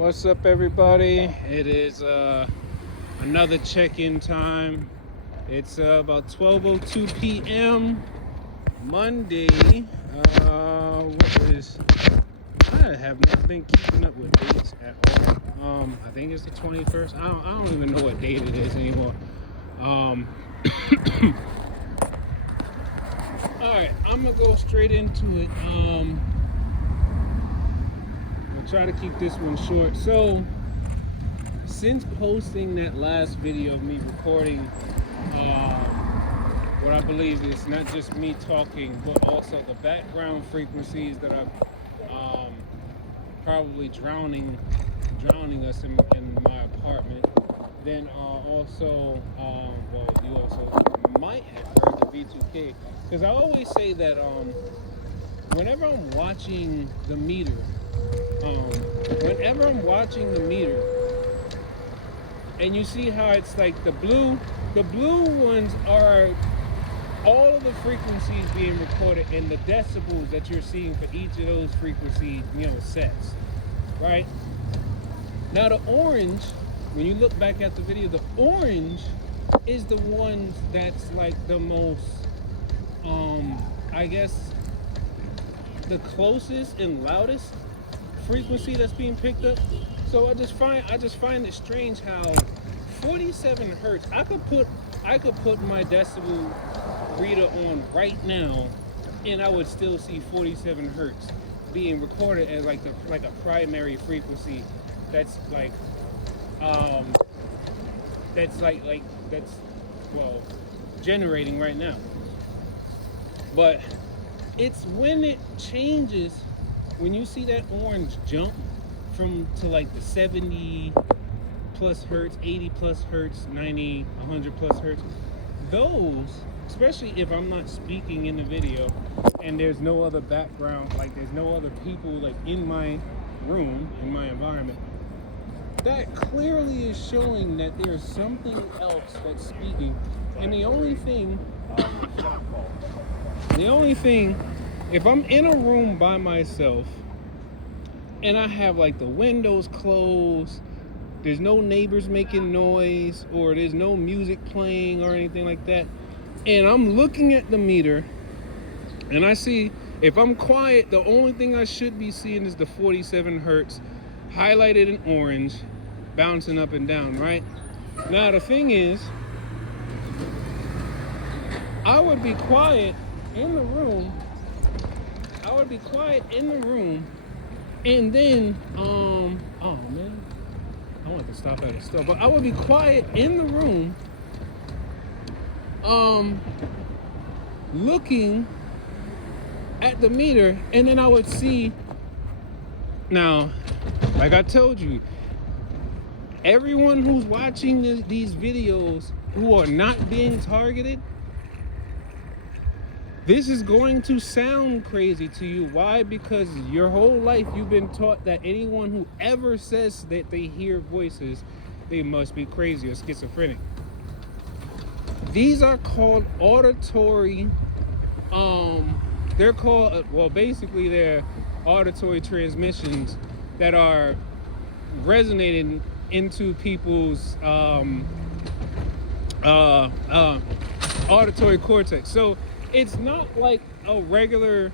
What's up, everybody? It is another check-in time. It's about 12:02 p.m. Monday. I have not been keeping up with dates at all. I think it's the 21st. I don't even know what date it is anymore. All right, I'm gonna go straight into it. I'll try to keep this one short. So, since posting that last video of me recording what I believe is not just me talking, but also the background frequencies that are probably drowning us in my apartment, then also, you also might have heard the V2K, because I always say that whenever I'm watching the meter, and you see how it's like the blue ones are all of the frequencies being recorded and the decibels that you're seeing for each of those frequency, sets, right? Now the orange, when you look back at the video, the orange is the one that's like the most, I guess, the closest and loudest frequency that's being picked up. So I just find it strange how 47 hertz. I could put my decibel reader on right now, and I would still see 47 hertz being recorded as like a primary frequency. That's generating right now. But it's when it changes, when you see that orange jump to like the 70 plus hertz, 80 plus hertz, 90, 100 plus hertz, those, especially if I'm not speaking in the video and there's no other background, like there's no other people like in my room, in my environment, that clearly is showing that there's something else that's speaking. And the only thing, if I'm in a room by myself and I have like the windows closed, there's no neighbors making noise, or there's no music playing or anything like that, and I'm looking at the meter and I see, if I'm quiet, the only thing I should be seeing is the 47 hertz highlighted in orange bouncing up and down, right? Now the thing is, I would be quiet in the room, and then oh man, I want to stop at a store, but I would be quiet in the room, looking at the meter, and then I would see. Now, like I told you, everyone who's watching these videos who are not being targeted, this is going to sound crazy to you. Why? Because your whole life you've been taught that anyone who ever says that they hear voices, they must be crazy or schizophrenic. These are called auditory, they're called, basically they're auditory transmissions that are resonating into people's auditory cortex. So it's not like a regular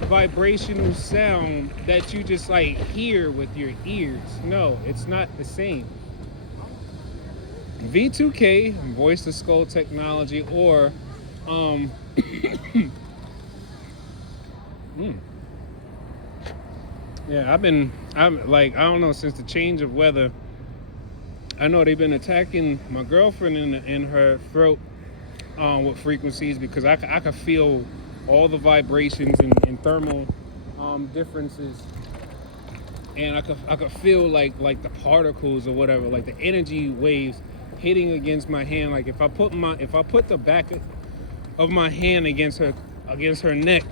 vibrational sound that you just like hear with your ears. No, it's not the same. V2K, voice to skull technology, or yeah, I'm like, I don't know, since the change of weather, I know they've been attacking my girlfriend in her throat with frequencies, because I could feel all the vibrations and thermal differences, and I could feel like the particles or whatever, like the energy waves hitting against my hand. Like if I put the back of my hand against her neck,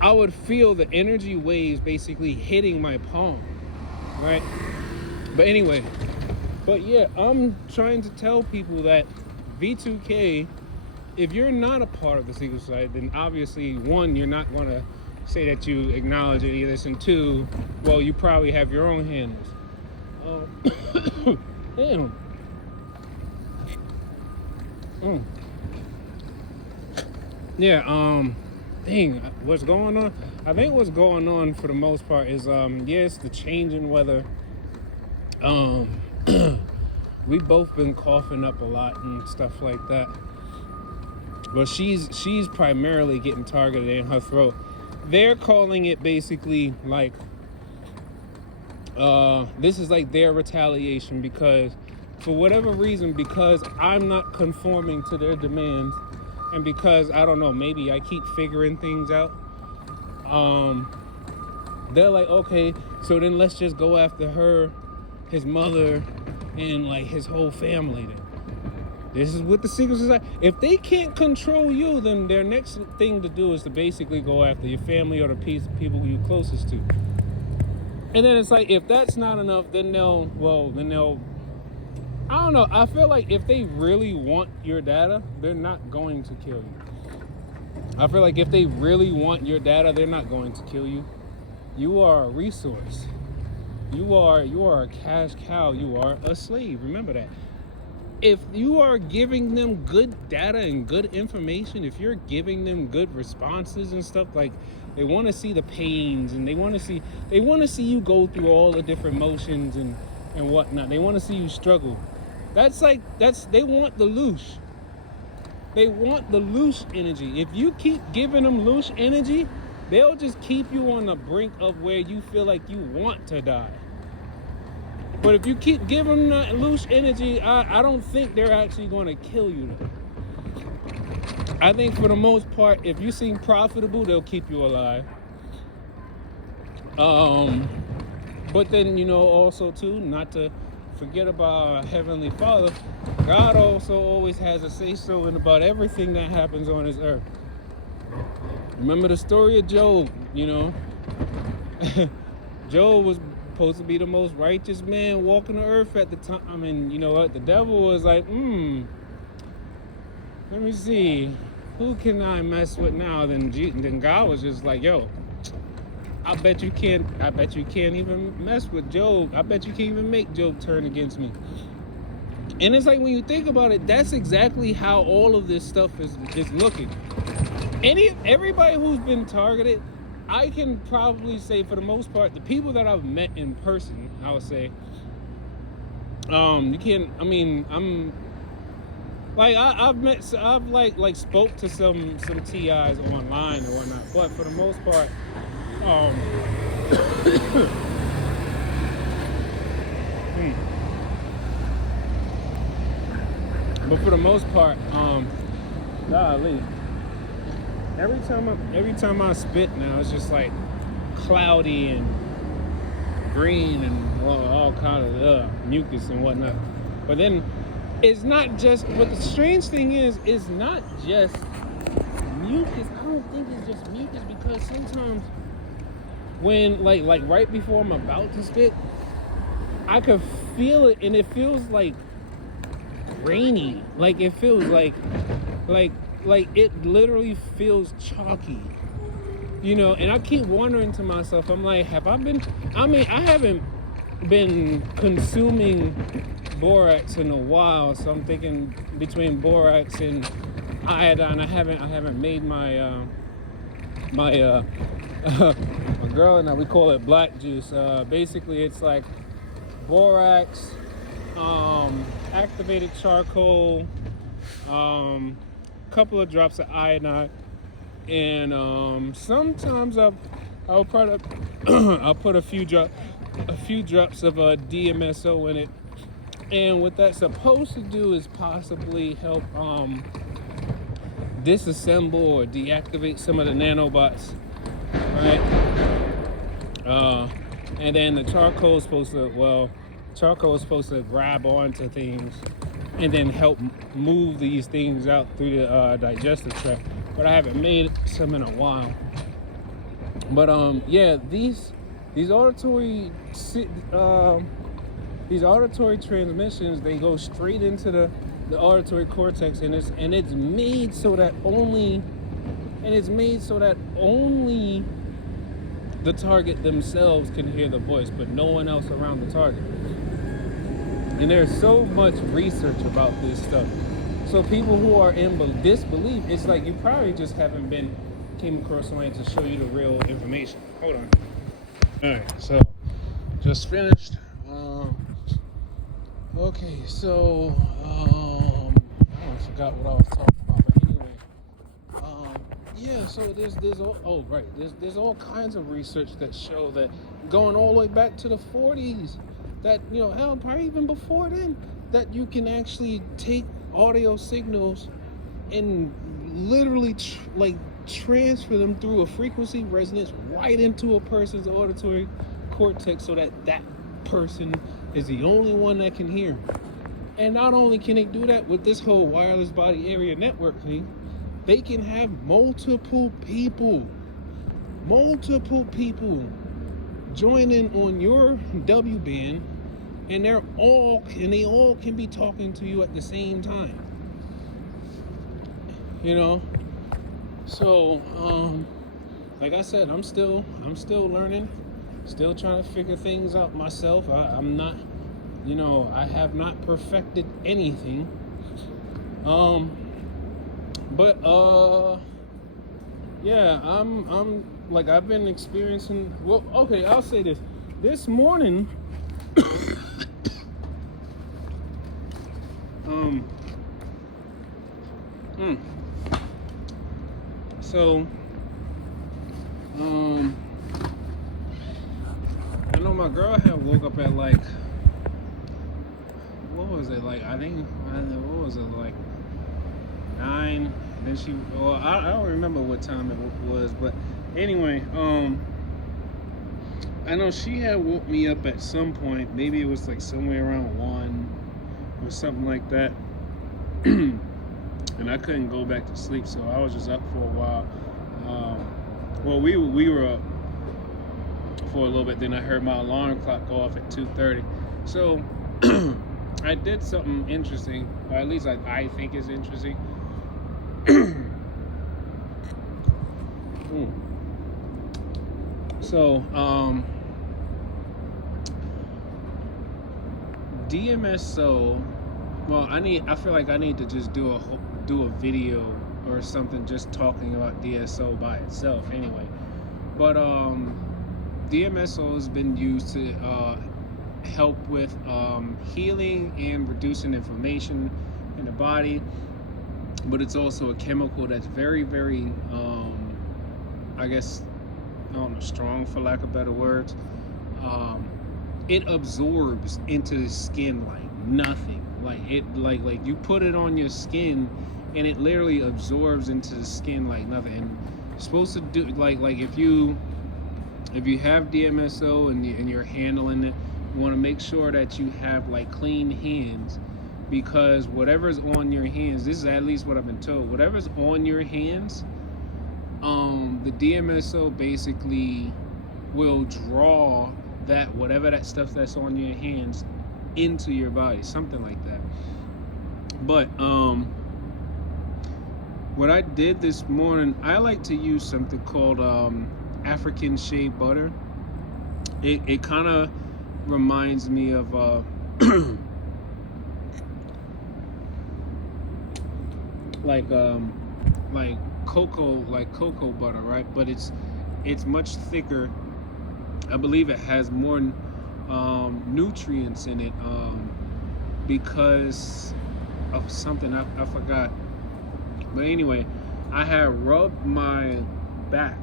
I would feel the energy waves basically hitting my palm, right? But anyway, yeah, I'm trying to tell people that V2K, if you're not a part of the secret society, then obviously, one, you're not going to say that you acknowledge any of this, and two, well, you probably have your own handles. Damn. Yeah. Dang. What's going on? I think what's going on for the most part is yes, the change in weather. We've both been coughing up a lot and stuff like that. But she's primarily getting targeted in her throat. They're calling it basically like this is like their retaliation, because for whatever reason, because I'm not conforming to their demands, and because I don't know, maybe I keep figuring things out, they're like, okay, so then let's just go after her, his mother, and like his whole family then. This is what the secret society. If they can't control you, then their next thing to do is to basically go after your family or the people you're closest to. And then it's like, if that's not enough, then they'll, I don't know. I feel like if they really want your data, they're not going to kill you. I feel like if they really want your data, they're not going to kill you. You are a resource. You are a cash cow. You are a slave. Remember that. If you are giving them good data and good information, if you're giving them good responses and stuff, like they want to see the pains and they want to see you go through all the different motions and whatnot. They want to see you struggle. They want the loosh. They want the loosh energy. If you keep giving them loosh energy, they'll just keep you on the brink of where you feel like you want to die. But if you keep giving them that loose energy, I don't think they're actually going to kill you though. I think for the most part, if you seem profitable, they'll keep you alive. But then, also too, not to forget about our Heavenly Father, God also always has a say-so in about everything that happens on this earth. Remember the story of Job, Job was supposed to be the most righteous man walking the earth at the time. I mean, you know what? The devil was like, let me see, who can I mess with now? Then God was just like, yo, I bet you can't even mess with Job. I bet you can't even make Job turn against me. And it's like, when you think about it, that's exactly how all of this stuff is looking. Everybody who's been targeted, I can probably say for the most part, the people that I've met in person, I would say, I've spoke to some TIs online or whatnot, but for the most part, golly. Every time I spit now, it's just like cloudy and green and all kind of mucus and whatnot. But then it's not just. But the strange thing is, it's not just mucus. I don't think it's just mucus, because sometimes when like right before I'm about to spit, I could feel it, and it feels like grainy. Like it feels like it literally feels chalky, and I keep wondering to myself, I'm like, I haven't been consuming borax in a while, so I'm thinking between borax and iodine, I haven't made my my girl and I, we call it black juice. Basically it's like borax, activated charcoal, couple of drops of iodine, and sometimes I'll put a few drops of DMSO in it, and what that's supposed to do is possibly help disassemble or deactivate some of the nanobots, right? And then the charcoal is supposed to grab onto things and then help move these things out through the digestive tract. But I haven't made some in a while. But these auditory transmissions, they go straight into the auditory cortex, and it's made so that only the target themselves can hear the voice, but no one else around the target. And there's so much research about this stuff. So people who are in disbelief, it's like you probably just haven't came across somebody to show you the real information. Hold on. All right, so just finished. Okay, so I forgot what I was talking about, but anyway, yeah. So there's all kinds of research that show that going all the way back to the 40s, that hell, probably even before then, that you can actually take audio signals and literally transfer them through a frequency resonance right into a person's auditory cortex, so that person is the only one that can hear. And not only can they do that with this whole wireless body area network thing, they can have multiple people join in on your W band, and they all can be talking to you at the same time. So like I said, I'm still learning, still trying to figure things out myself. I'm not, I have not perfected anything. But yeah, I'm like, I've been experiencing. Well, okay, I'll say this. This morning, so I know my girl had woke up at like, what was it, like, what was it, like 9, and then I don't remember what time it was, but anyway, I know she had woke me up at some point, maybe it was like somewhere around 1 or something like that, and I couldn't go back to sleep, so I was just up for a while. Well, we were up for a little bit, then I heard my alarm clock go off at 2:30, so I did something interesting, or at least I think is interesting. So DMSO, well, I feel like I need to just do a video or something just talking about DSO by itself anyway. But DMSO has been used to help with healing and reducing inflammation in the body, but it's also a chemical that's very, very I guess, I don't know, strong, for lack of better words. It absorbs into the skin like nothing. Like you put it on your skin and it literally absorbs into the skin like nothing. And it's supposed to do, like if you have DMSO and you're handling it, you want to make sure that you have like clean hands, because whatever's on your hands, this is at least what I've been told, whatever's on your hands, the DMSO basically will draw that, whatever that stuff that's on your hands, into your body, something like that. But what I did this morning, I like to use something called African shea butter. It kind of reminds me of like cocoa butter, right? But it's much thicker. I believe it has more nutrients in it because of something I forgot. But anyway, I had rubbed my back,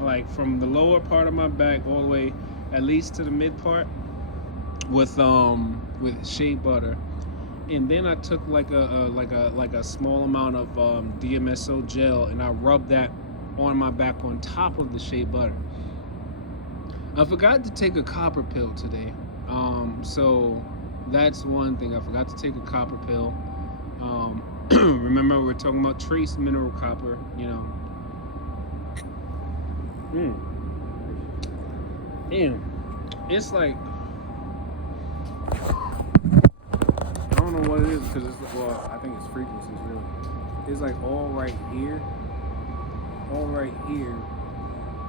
like from the lower part of my back all the way at least to the mid part, with shea butter, and then I took like a small amount of DMSO gel, and I rubbed that on my back on top of the shea butter. I forgot to take a copper pill today, so that's one thing. I forgot to take a copper pill. Remember, we're talking about trace mineral copper, Damn, it's like, I don't know what it is, because it's, well, I think it's frequencies, really. It's like all right here,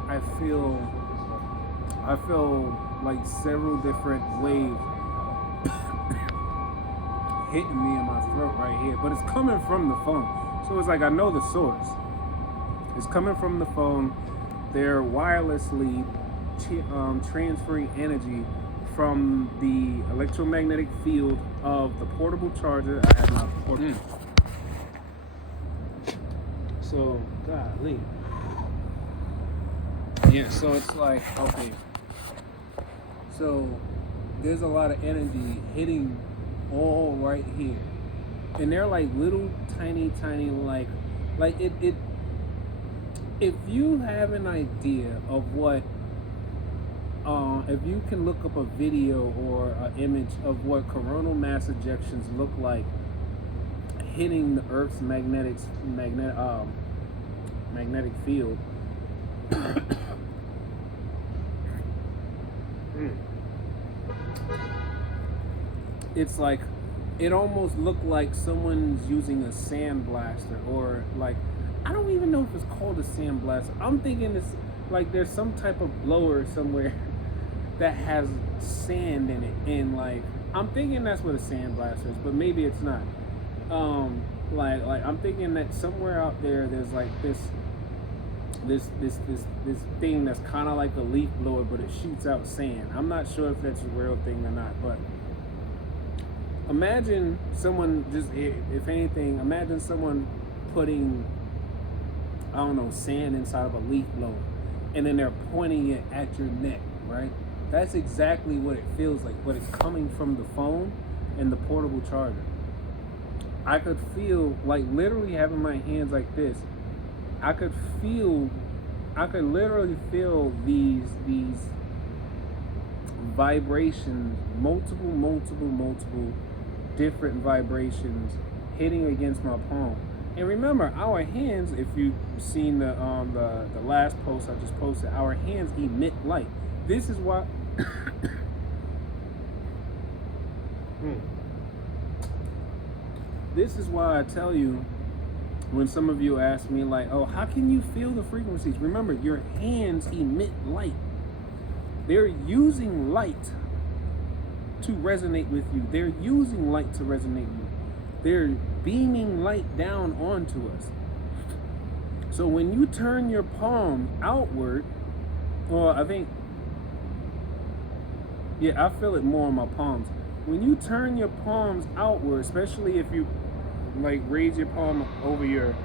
I feel I feel like several different waves hitting me in my throat right here, but it's coming from the phone. So it's like I know the source. It's coming from the phone. They're wirelessly transferring energy from the electromagnetic field of the portable charger. I have my portable. So, golly. Yeah, so it's like, okay. So, there's a lot of energy hitting all right here. And they're like little tiny, like it if you have an idea of what, if you can look up a video or an image of what coronal mass ejections look like hitting the Earth's magnetic field, it's like it almost looked like someone's using a sandblaster, or like I don't even know if it's called a sandblaster. I'm thinking it's like there's some type of blower somewhere that has sand in it, and like I'm thinking that's what a sandblaster is, but maybe it's not. Like I'm thinking that somewhere out there there's like this thing that's kind of like a leaf blower, but it shoots out sand. I'm not sure if that's a real thing or not, but imagine someone just, if anything, imagine someone putting, I don't know, sand inside of a leaf blower, and then they're pointing it at your neck, right? That's exactly what it feels like, but it's coming from the phone and the portable charger. I could feel, like literally having my hands like this, I could literally feel these vibrations, multiple different vibrations hitting against my palm. And remember, our hands, if you've seen the last post I just posted, our hands emit light. This is why this is why I tell you, when some of you ask me like, oh, how can you feel the frequencies? Remember, your hands emit light. They're using light to resonate with you. They're using light to resonate with you. They're beaming light down onto us. So when you turn your palms outward, well, I feel it more on my palms. When you turn your palms outward, especially if you like raise your palm over your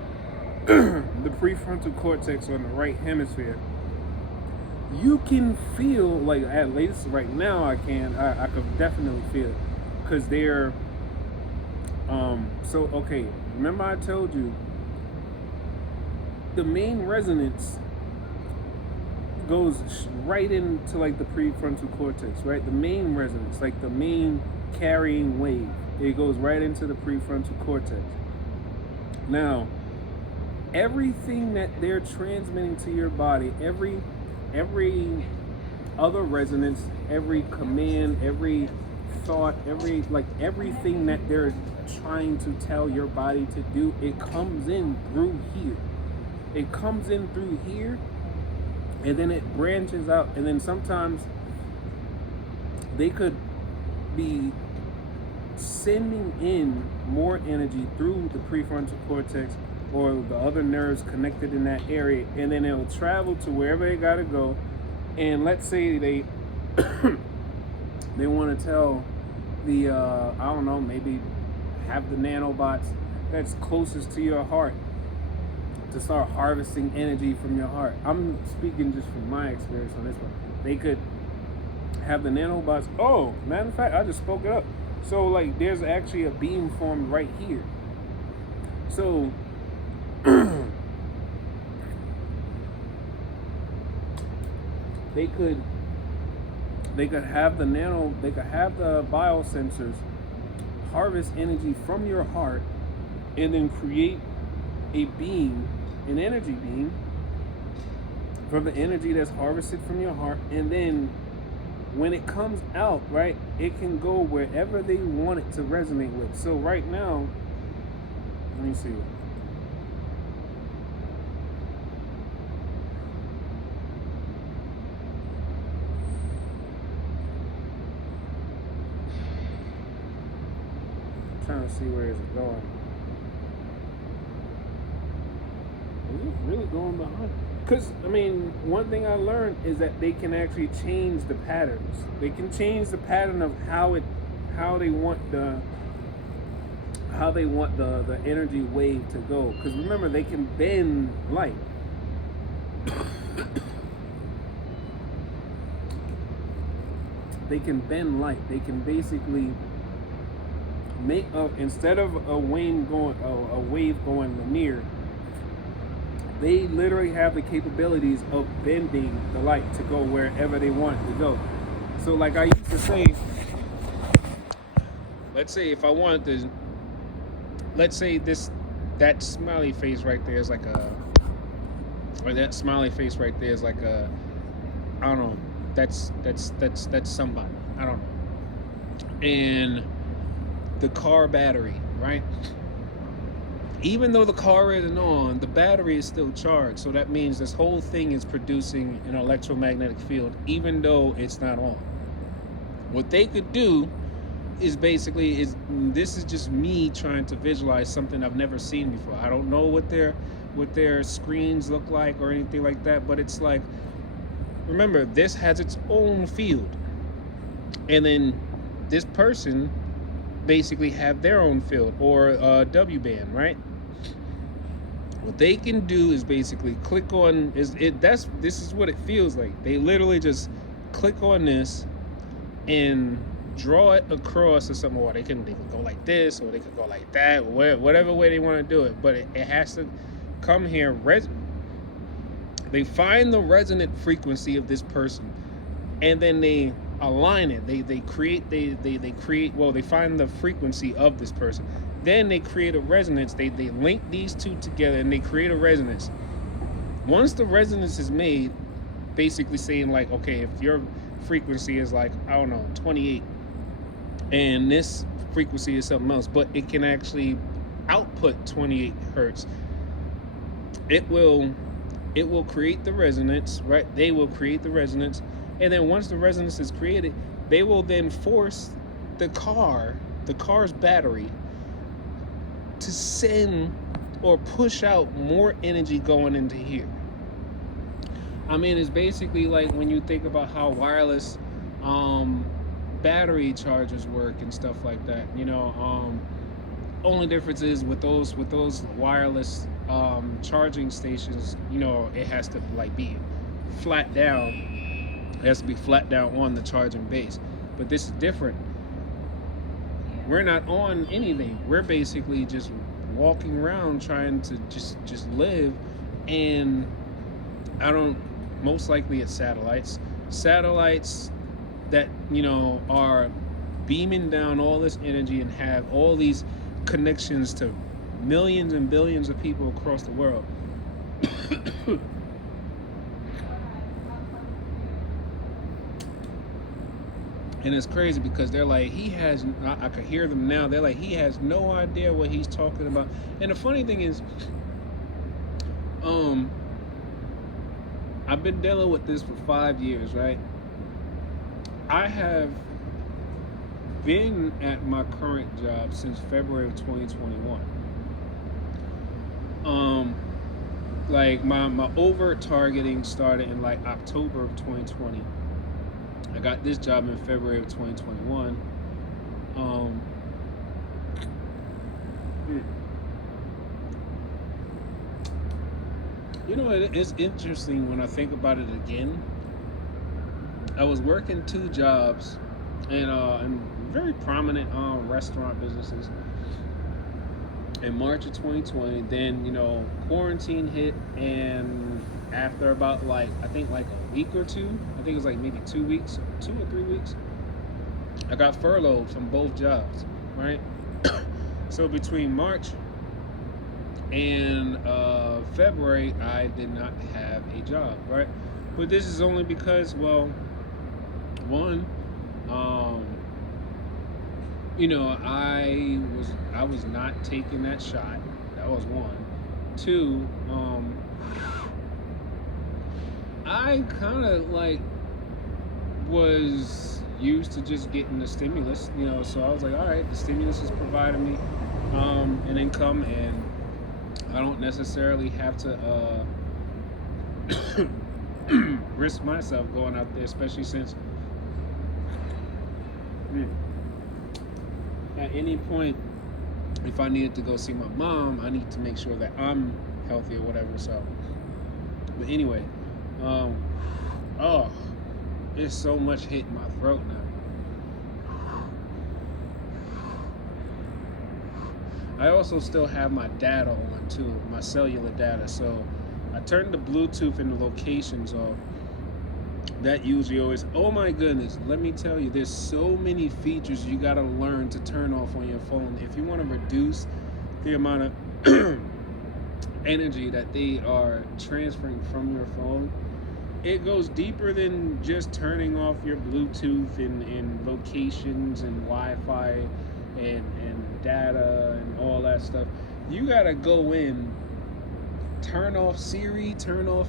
the prefrontal cortex on the right hemisphere, you can feel, like at least right now I could definitely feel it, because they're so okay, remember I told you the main resonance goes right into like the prefrontal cortex, right? The main resonance, like the main carrying wave, it goes right into the prefrontal cortex. Now, everything that they're transmitting to your body, every other resonance, every command, every thought, everything that they're trying to tell your body to do, it comes in through here. It comes in through here, and then it branches out, and then sometimes they could be sending in more energy through the prefrontal cortex or the other nerves connected in that area, and then it'll travel to wherever they gotta go. And let's say they they want to tell the I don't know, maybe have the nanobots that's closest to your heart to start harvesting energy from your heart. I'm speaking just from my experience on this one. They could have the nanobots. Oh, matter of fact, I just spoke it up. So like there's actually a beam formed right here. So they could have the biosensors harvest energy from your heart and then create a beam, an energy beam from the energy that's harvested from your heart, and then when it comes out, right, it can go wherever they want it to resonate with. So right now, let me see. trying to see where it's going. Is it really going behind? Because, I mean, one thing I learned is that they can actually change the patterns. They can change the pattern of how they want the energy wave to go. Because remember, they can bend light. They can bend light. They can basically make instead of a wave going linear, they literally have the capabilities of bending the light to go wherever they want it to go. So like I used to say, let's say if I wanted to, let's say that smiley face right there is like or that smiley face right there is like I don't know, that's somebody, I don't know. And the car battery, right? Even though the car isn't on, the battery is still charged. So that means this whole thing is producing an electromagnetic field, even though it's not on. What they could do is basically this is just me trying to visualize something I've never seen before. I don't know what their screens look like or anything like that, but it's like, remember, this has its own field, and then this person basically have their own field or W band, right? What they can do is basically click on this is what it feels like. They literally just click on this and draw it across or something, or they can go like this, or they could go like that, whatever way they want to do it, but it has to come here. They find the resonant frequency of this person, and then they align it. They find the frequency of this person, then they create a resonance. They link these two together and they create a resonance. Once the resonance is made, basically saying like, okay, if your frequency is like, I don't know, 28, and this frequency is something else, but it can actually output 28 hertz, it will create the resonance, right? They will create the resonance, and then once the resonance is created, they will then force the car's battery to send or push out more energy going into here. I mean, it's basically like when you think about how wireless battery chargers work and stuff like that. Only difference is with those wireless charging stations, it has to like be flat down. It has to be flat down on the charging base. But this is different. We're not on anything. We're basically just walking around trying to just live. And most likely it's satellites that are beaming down all this energy and have all these connections to millions and billions of people across the world. And it's crazy because they're like, I could hear them now. They're like, he has no idea what he's talking about. And the funny thing is, I've been dealing with this for 5 years, right? I have been at my current job since February of 2021. Like my overt targeting started in like October of 2020. I got this job in February of 2021. It's interesting when I think about it again. I was working 2 jobs in very prominent restaurant businesses in March of 2020. Then quarantine hit, and after about a week or two, I think it was like maybe 2 weeks, 2 or 3 weeks, I got furloughed from both jobs, right? So between March and February, I did not have a job, right? But this is only because, well, one, I was not taking that shot. That was one. 2, I kind of was used to just getting the stimulus, you know. So I was like, all right, the stimulus is providing me an income, and I don't necessarily have to risk myself going out there, especially since at any point, if I needed to go see my mom, I need to make sure that I'm healthy or whatever. So, but anyway, oh, there's so much hitting my throat now. I also still have my data on too, my cellular data. So I turned the Bluetooth and the locations off. That usually always, oh my goodness, let me tell you, there's so many features you gotta learn to turn off on your phone. If you wanna reduce the amount of energy that they are transferring from your phone, it goes deeper than just turning off your Bluetooth and locations and Wi-Fi and data and all that stuff. You gotta go in, turn off Siri, turn off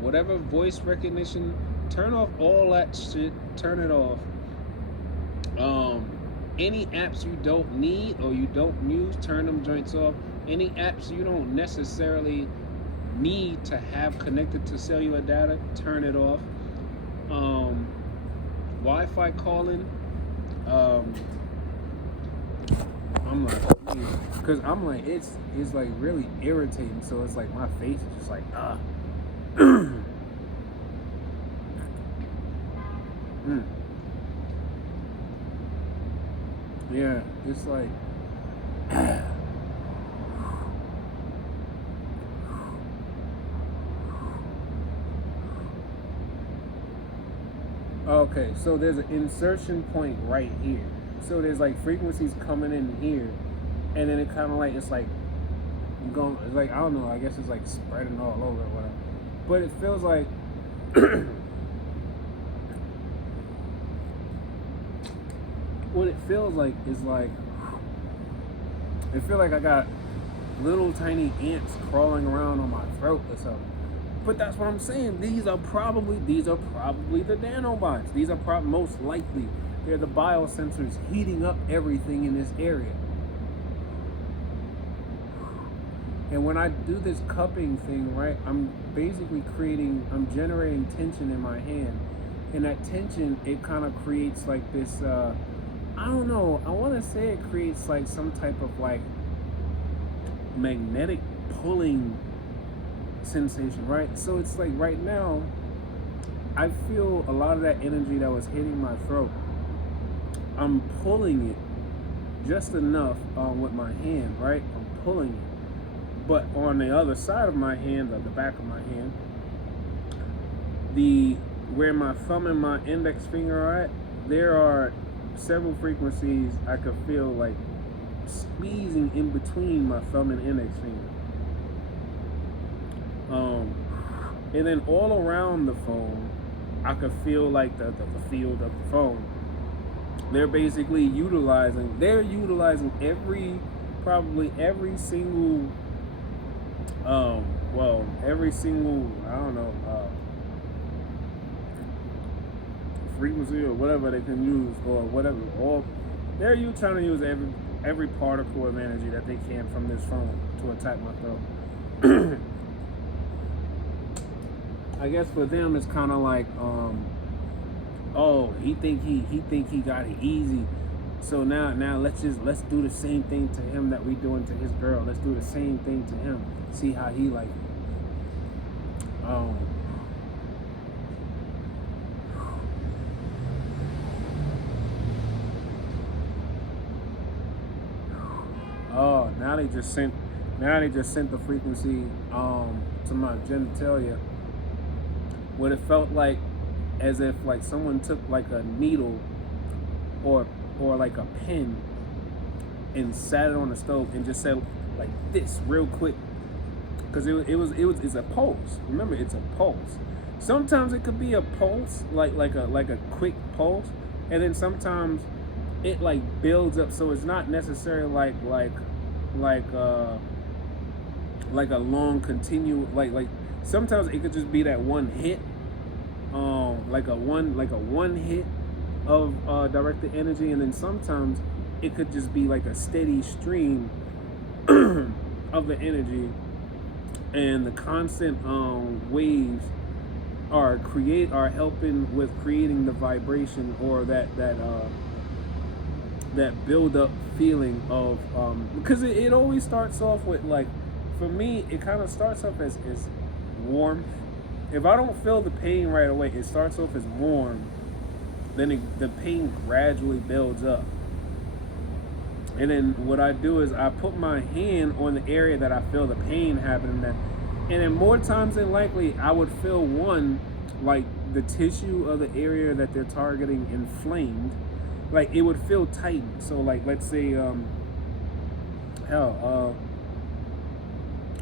whatever voice recognition, turn off all that shit, turn it off. Any apps you don't need or you don't use, turn them joints off. Any apps you don't necessarily need to have connected to cellular data, turn it off. Wi-Fi calling, I'm like, because I'm like, it's like really irritating. So it's like my face is just like, Yeah, it's like, okay, so there's an insertion point right here. So there's like frequencies coming in here, and then it kind of like, it's like going, it's like, I don't know, I guess it's like spreading all over or whatever. But it feels like what it feels like is like, it feels like I got little tiny ants crawling around on my throat or something. But that's what I'm saying. These are probably the nanobots. These are most likely, they're the biosensors heating up everything in this area. And when I do this cupping thing, right, I'm basically I'm generating tension in my hand. And that tension, it kind of creates like this, I don't know, I want to say it creates like some type of like magnetic pulling sensation, right? So it's like right now, I feel a lot of that energy that was hitting my throat. I'm pulling it just enough with my hand, right? I'm pulling it. But on the other side of my hand, or the back of my hand, where my thumb and my index finger are at, there are several frequencies I could feel like squeezing in between my thumb and index finger. And then all around the phone, I could feel like the field of the phone. They're basically utilizing probably every single I don't know, frequency or whatever they can use, or whatever, they're trying to use every particle of energy that they can from this phone to attack my throat. I guess for them it's kind of like, oh, he think he got it easy, so now let's do the same thing to him that we doing to his girl. Let's do the same thing to him. See how he like it. Oh, now they just sent the frequency to my genitalia. What it felt like, as if like someone took like a needle or like a pen and sat it on the stove and just said like this real quick, because it's a pulse. Remember, it's a pulse. Sometimes it could be a pulse, like a quick pulse, and then sometimes it like builds up, so it's not necessarily like a long continue, like sometimes it could just be that one hit, like a one hit, of directed energy, and then sometimes it could just be like a steady stream of the energy, and the constant waves are helping with creating the vibration, or that build up feeling of because it always starts off with, like, for me it kind of starts off as warmth. If I don't feel the pain right away, it starts off as warm, then the pain gradually builds up. And then what I do is I put my hand on the area that I feel the pain happening at. And then more times than likely, I would feel like the tissue of the area that they're targeting inflamed. Like, it would feel tightened. So, like, let's say,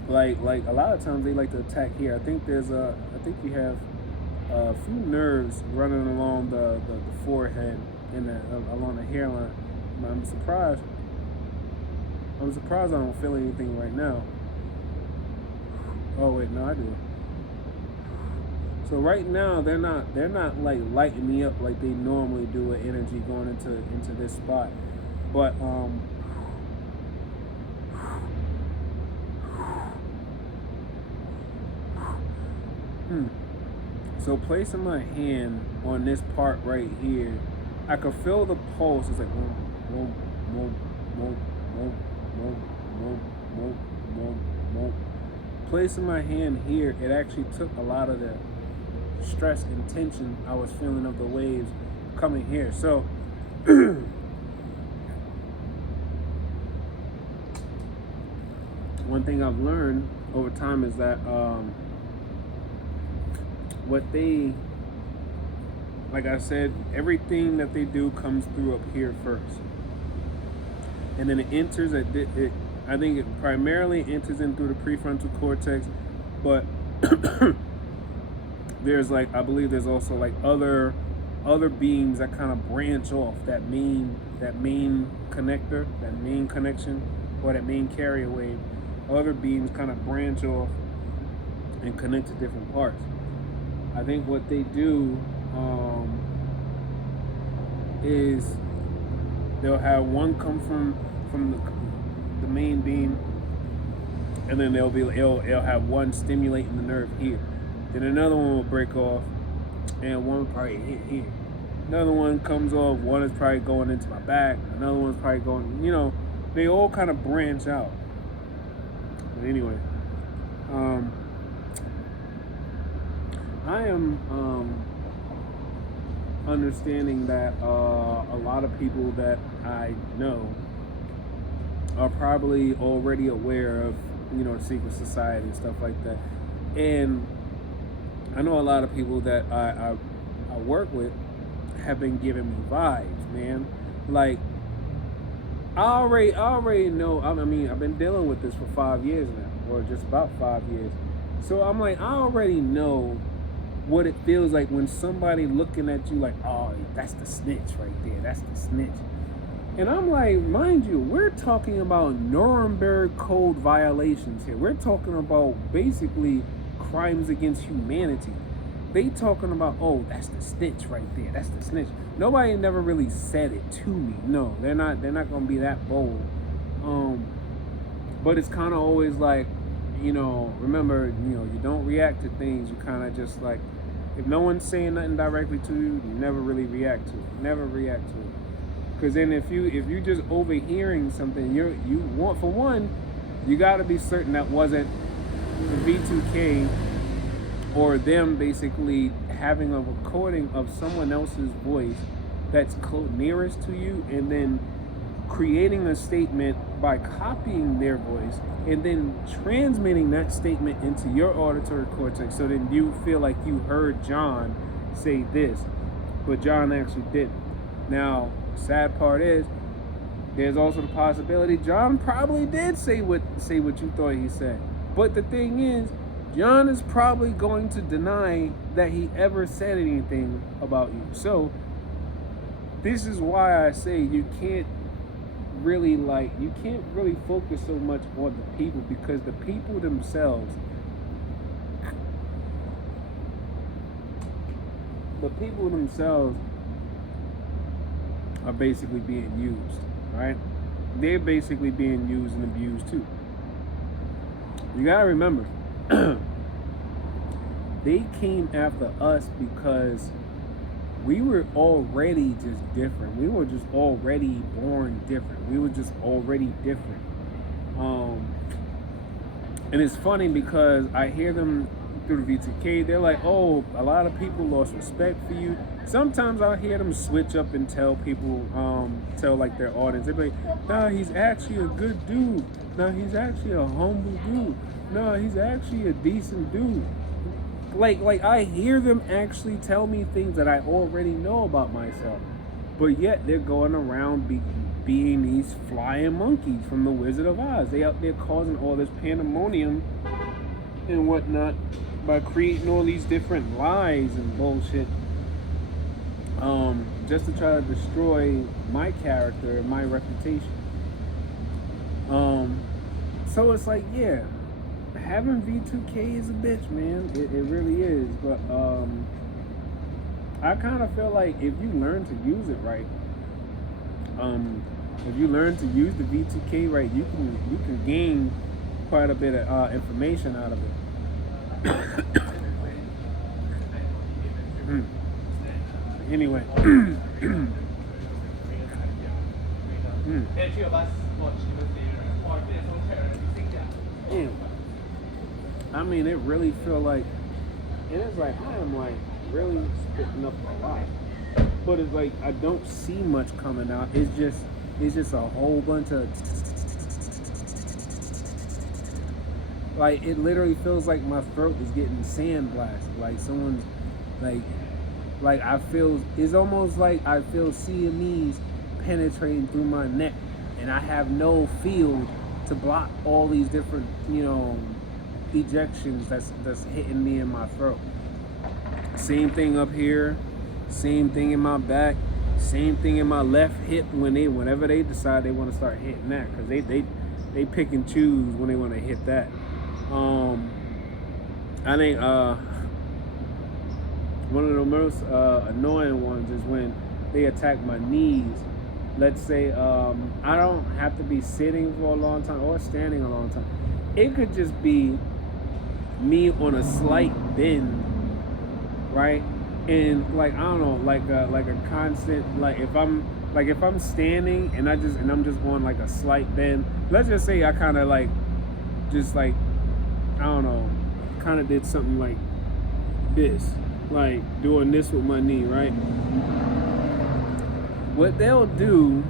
like a lot of times they like to attack here. I think you have a few nerves running along the forehead and along the hairline. I'm surprised I don't feel anything right now. Oh wait, no, I do. So right now they're not like lighting me up like they normally do with energy going into this spot. But so placing my hand on this part right here, I could feel the pulse. It's like boom, boom, boom, boom, boom, boom, boom, boom, boom, boom. Placing my hand here, it actually took a lot of the stress and tension I was feeling of the waves coming here. So one thing I've learned over time is that like I said, everything that they do comes through up here first, and then it enters I think it primarily enters in through the prefrontal cortex, but there's I believe there's also like other beams that kind of branch off that main connector, that main connection, or that main carrier wave. Other beams kind of branch off and connect to different parts. I think what they do is they'll have one come from the main beam, and then it'll have one stimulating the nerve here. Then another one will break off, and one will probably hit here. Another one comes off, one is probably going into my back, another one's probably going, they all kind of branch out. But anyway, I am understanding that a lot of people that I know are probably already aware of, secret society and stuff like that. And I know a lot of people that I work with have been giving me vibes, man. Like, I already know. I mean, I've been dealing with this for 5 years now, or just about 5 years. So I'm like, I already know what it feels like when somebody looking at you like, oh, that's the snitch right there. That's the snitch. And I'm like, mind you, we're talking about Nuremberg Code violations here. We're talking about basically crimes against humanity. They talking about, oh, that's the snitch right there. That's the snitch. Nobody never really said it to me. No, they're not gonna be that bold. But it's kind of always like, remember, you don't react to things. You kind of just like, if no one's saying nothing directly to you, you never really react to it. Never react to it. Because then if you just overhearing something, you want, for one, you got to be certain that wasn't the V2K or them basically having a recording of someone else's voice that's nearest to you, and then creating a statement by copying their voice and then transmitting that statement into your auditory cortex, so then you feel like you heard John say this, but John actually didn't. Now, sad part is, there's also the possibility John probably did say what you thought he said. But the thing is, John is probably going to deny that he ever said anything about you. So this is why I say you can't really focus so much on the people, because the people themselves are basically being used, right? They're basically being used and abused too. You gotta remember, they came after us because we were already just different. We were just already born different. We were just already different. And it's funny because I hear them through the V2K. They're like, "Oh, a lot of people lost respect for you." Sometimes I hear them switch up and tell people, tell like their audience, they're like, "Nah, he's actually a good dude. Nah, he's actually a humble dude. Nah, he's actually a decent dude." Like I hear them actually tell me things that I already know about myself, but yet they're going around being these flying monkeys from the Wizard of Oz. They out there causing all this pandemonium and whatnot by creating all these different lies and bullshit, just to try to destroy my character and my reputation. So it's like, yeah, having V2K is a bitch, man. It really is. But I kind of feel like if you learn to use it right, if you learn to use the V2K right, you can gain quite a bit of information out of it. Anyway. I mean, it really feel like, and it's like I am like really spitting up a lot, but it's like I don't see much coming out. It's just a whole bunch of, like, it literally feels like my throat is getting sandblasted. Like someone's like I feel, it's almost like I feel CMEs penetrating through my neck, and I have no field to block all these different, ejections that's hitting me in my throat. Same thing up here, same thing in my back, same thing in my left hip whenever they decide they want to start hitting that, because they pick and choose when they want to hit that. I think one of the most annoying ones is when they attack my knees. Let's say I don't have to be sitting for a long time or standing a long time. It could just be me on a slight bend, right? And like I don't know, like a constant, like if I'm standing and I'm just on like a slight bend. Let's just say I kind of like just like I don't know, kind of did something like this, like doing this with my knee, right? What they'll do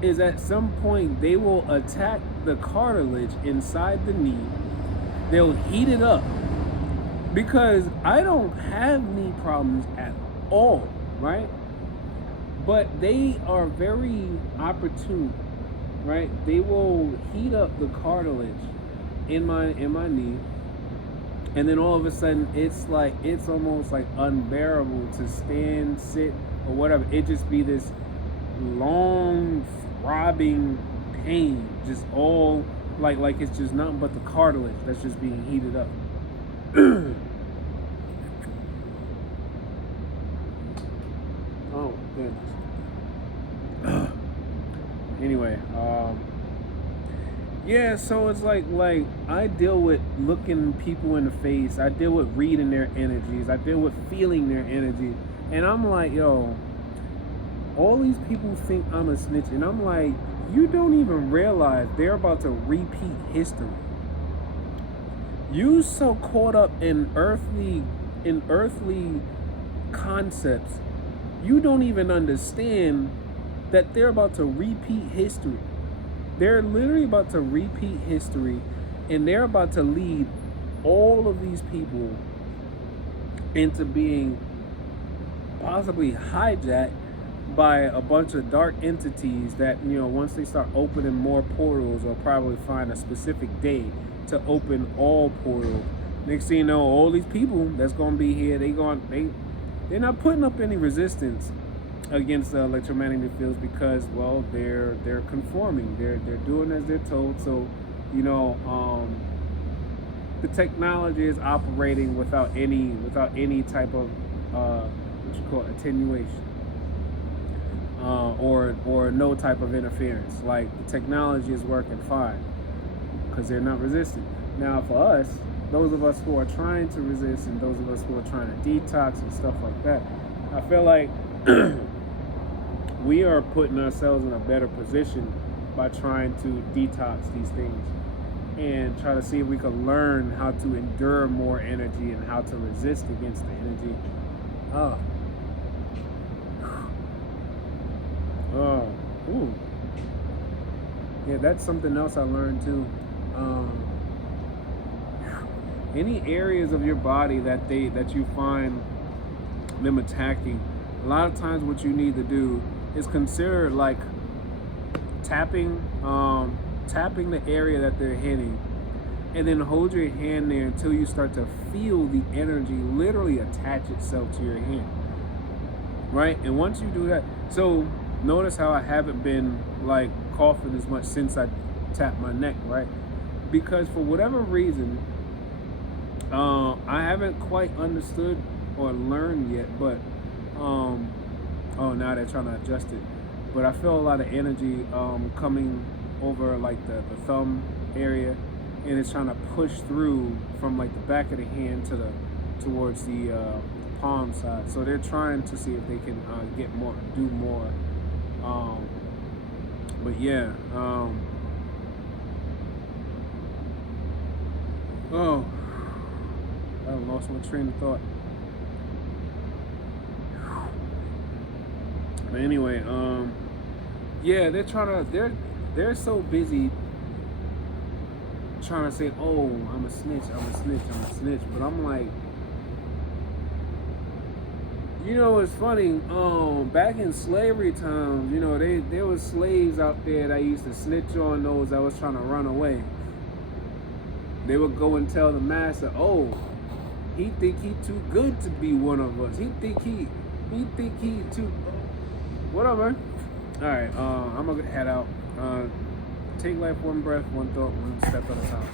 is at some point they will attack the cartilage inside the knee. They'll heat it up, because I don't have knee problems at all, right? But they are very opportune, right? They will heat up the cartilage in my knee, and then all of a sudden it's almost like unbearable to stand, sit, or whatever. It just be this long throbbing pain, just all like it's just nothing but the cartilage that's just being heated up. Oh goodness. Anyway, yeah, so it's like I deal with looking people in the face, I deal with reading their energies, I deal with feeling their energy, and I'm like, yo, all these people think I'm a snitch, and I'm like, you don't even realize they're about to repeat history. You so caught up in earthly concepts, you don't even understand that they're about to repeat history. They're literally about to repeat history, and they're about to lead all of these people into being possibly hijacked by a bunch of dark entities that, once they start opening more portals, they'll probably find a specific day to open all portals. Next thing you know, all these people that's going to be here, they're not putting up any resistance against the electromagnetic fields, because, well, they're conforming. They're doing as they're told. So, the technology is operating without any type of what you call attenuation. or no type of interference. Like the technology is working fine because they're not resistant. Now for us, those of us who are trying to resist and those of us who are trying to detox and stuff like that, I feel like we are putting ourselves in a better position by trying to detox these things and try to see if we can learn how to endure more energy and how to resist against the energy. Ooh. Yeah, that's something else I learned too. Any areas of your body that you find them attacking, a lot of times what you need to do is consider like tapping the area that they're hitting, and then hold your hand there until you start to feel the energy literally attach itself to your hand, right? And once you do that, so notice how I haven't been like coughing as much since I tapped my neck, right? Because for whatever reason, I haven't quite understood or learned yet, but now they're trying to adjust it. But I feel a lot of energy coming over like the thumb area, and it's trying to push through from like the back of the hand towards the palm side. So they're trying to see if they can do more. But yeah. I lost my train of thought. But anyway, yeah, they're so busy trying to say, oh, I'm a snitch. But I'm like, you know, it's funny. Back in slavery times, you know, there was slaves out there that used to snitch on those that was trying to run away. They would go and tell the master, oh, he think he too good to be one of us. He think he too. What up, man? All right, I'm gonna head out. Take life one breath, one thought, one step at a time.